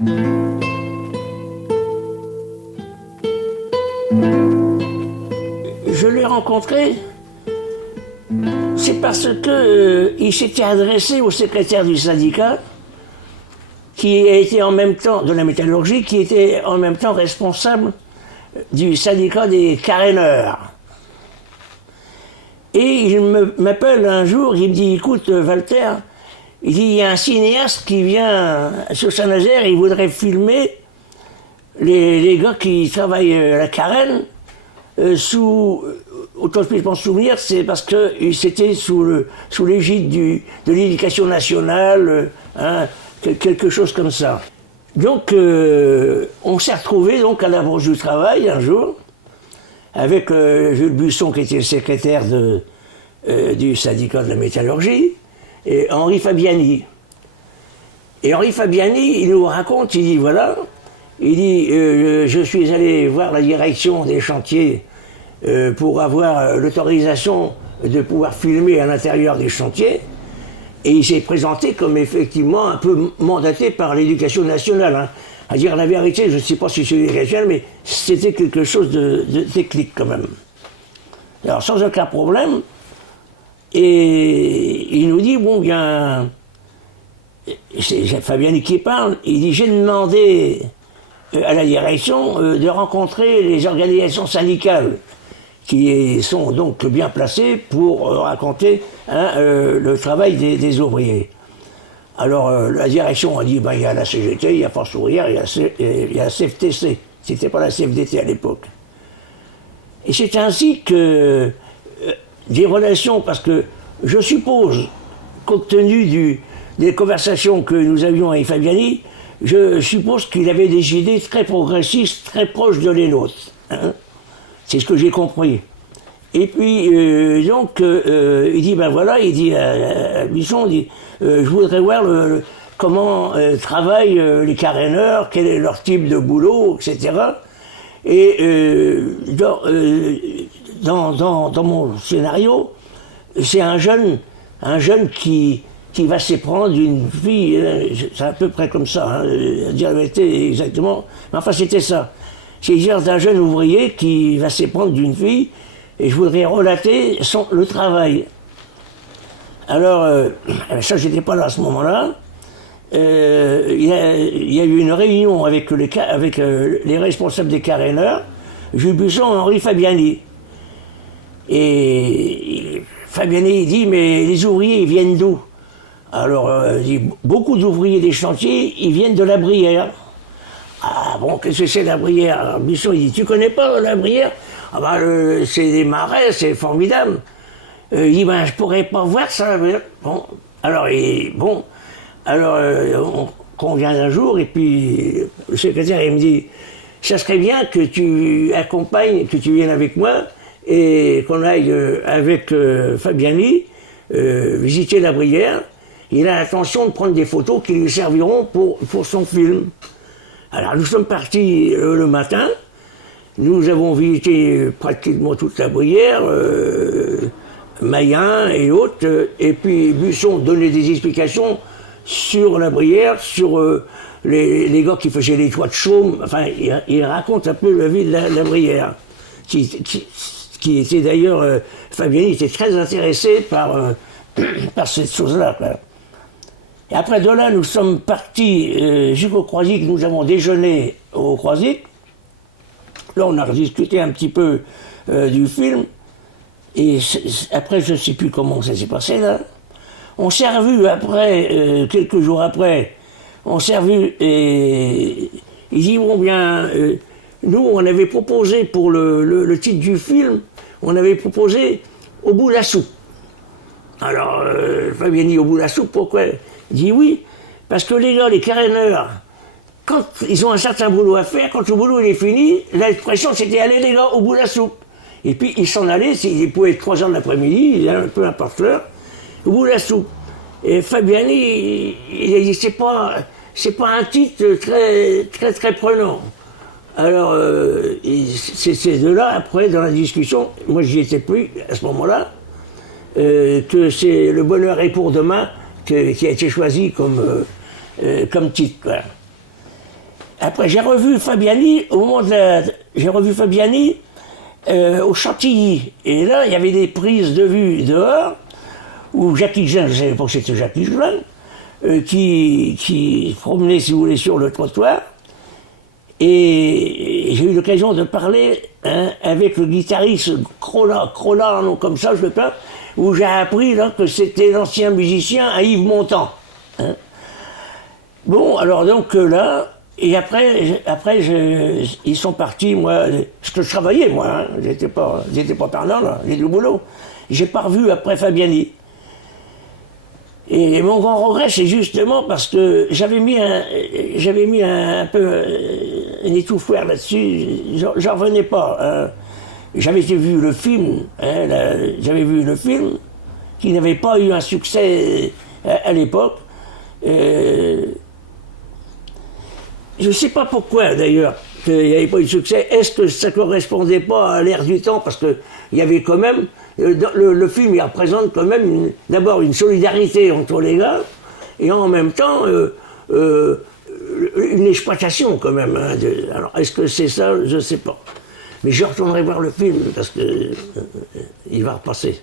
Je l'ai rencontré, c'est parce que il s'était adressé au secrétaire du syndicat, qui a été en même temps, de la métallurgie, qui était en même temps responsable du syndicat des caréneurs. Et il m'appelle un jour, il me dit, écoute Walter, il dit, il y a un cinéaste qui vient sur Saint-Nazaire, il voudrait filmer les gars qui travaillent à la carène, autant que je pense souvenir, c'est parce que c'était sous l'égide de l'éducation nationale, quelque chose comme ça. Donc, on s'est retrouvés donc à la Bourse du Travail un jour, avec Jules Busson qui était le secrétaire du syndicat de la métallurgie, et Henri Fabiani. Et Henri Fabiani, il nous raconte, il dit voilà, il dit je suis allé voir la direction des chantiers pour avoir l'autorisation de pouvoir filmer à l'intérieur des chantiers, et il s'est présenté comme effectivement un peu mandaté par l'éducation nationale. Hein. À dire la vérité, je ne sais pas si c'est l'éducation, mais c'était quelque chose de technique quand même. Alors sans aucun problème, et il nous dit, bon bien, c'est Fabiani qui parle, il dit, j'ai demandé à la direction de rencontrer les organisations syndicales qui sont donc bien placées pour raconter le travail des ouvriers. Alors la direction a dit, ben, il y a la CGT, il y a Force ouvrière, il y a la CFTC. C'était pas la CFDT à l'époque. Et c'est ainsi que des relations, parce que je suppose, compte tenu des conversations que nous avions avec Fabiani, je suppose qu'il avait des idées très progressistes, très proches de les nôtres. Hein. C'est ce que j'ai compris. Et puis, donc, il dit, ben voilà, il dit à Busson, il dit, je voudrais voir comment travaillent les caréneurs, quel est leur type de boulot, etc. Et dans mon scénario, c'est un jeune qui va s'éprendre d'une fille, c'est à peu près comme ça, hein, dire la vérité exactement, mais enfin c'était ça. C'est l'histoire d'un jeune ouvrier qui va s'éprendre d'une fille, et je voudrais relater le travail. Alors, ça j'étais pas là à ce moment-là, il y a eu une réunion avec les responsables des caréneurs, Jules Busson et Henri Fabiani. Et Fabiani dit, mais les ouvriers, ils viennent d'où? Alors, il dit, beaucoup d'ouvriers des chantiers, ils viennent de la Brière. Ah bon, qu'est-ce que c'est la Brière? Alors, Busson, il dit, tu connais pas la Brière? Ah ben, c'est des marais, c'est formidable. Il dit, ben, je pourrais pas voir ça. Bon, alors, on convient d'un jour, et puis le secrétaire, il me dit, ça serait bien que tu accompagnes, que tu viennes avec moi, et qu'on aille avec Fabiani visiter la Brière. Il a l'intention de prendre des photos qui lui serviront pour son film. Alors nous sommes partis le matin, nous avons visité pratiquement toute la Brière, Mayen et autres, et puis Busson donnait des explications sur la Brière, sur les gars qui faisaient les toits de chaume, enfin il raconte un peu la vie de la Brière, qui était d'ailleurs, Fabiani était très intéressé par cette chose-là. Et après de là, nous sommes partis jusqu'au Croisic, nous avons déjeuné au Croisic. Là, on a rediscuté un petit peu du film. Et après, je ne sais plus comment ça s'est passé là. On s'est revus après, quelques jours après, on s'est revus et il dit, bon bien, nous, on avait proposé pour le titre du film, on avait proposé Au bout de la soupe. Alors, Fabiani, au bout de la soupe, pourquoi? Il dit oui, parce que les gars, les caréneurs, quand ils ont un certain boulot à faire, quand le boulot il est fini, l'expression c'était aller les gars au bout de la soupe. Et puis ils s'en allaient, ils pouvaient être 3 heures de l'après-midi, peu importe l'heure, au bout de la soupe. Et Fabiani, il a dit c'est pas un titre très prenant. Alors, c'est de là, après, dans la discussion, moi j'y étais plus à ce moment-là, que c'est Le bonheur est pour demain qui a été choisi comme titre. Quoi. Après, j'ai revu Fabiani au moment de la... J'ai revu Fabiani au Chantilly. Et là, il y avait des prises de vue dehors, où Jackie Jean, je savais pas que c'était Jackie Jean, qui promenait, si vous voulez, sur le trottoir. Et j'ai eu l'occasion de parler avec le guitariste Crolla, non, comme ça, je le parle, où j'ai appris là, que c'était l'ancien musicien à Yves Montand. Hein. Bon, alors donc là, et après ils sont partis, moi, parce que je travaillais, moi, hein, j'étais pas perdant, là, j'étais au boulot. J'ai pas revu après Fabiani. Et mon grand regret, c'est justement parce que j'avais mis un peu un étouffoir là-dessus, j'en revenais pas. Hein. J'avais vu le film, hein, j'avais vu le film, qui n'avait pas eu un succès à l'époque. Je ne sais pas pourquoi d'ailleurs qu'il n'y avait pas eu de succès. Est-ce que ça ne correspondait pas à l'ère du temps? Parce qu'il y avait quand même, le film il représente quand même d'abord une solidarité entre les gars et en même temps une exploitation quand même. Hein, alors est-ce que c'est ça? Je ne sais pas. Mais je retournerai voir le film parce que il va repasser.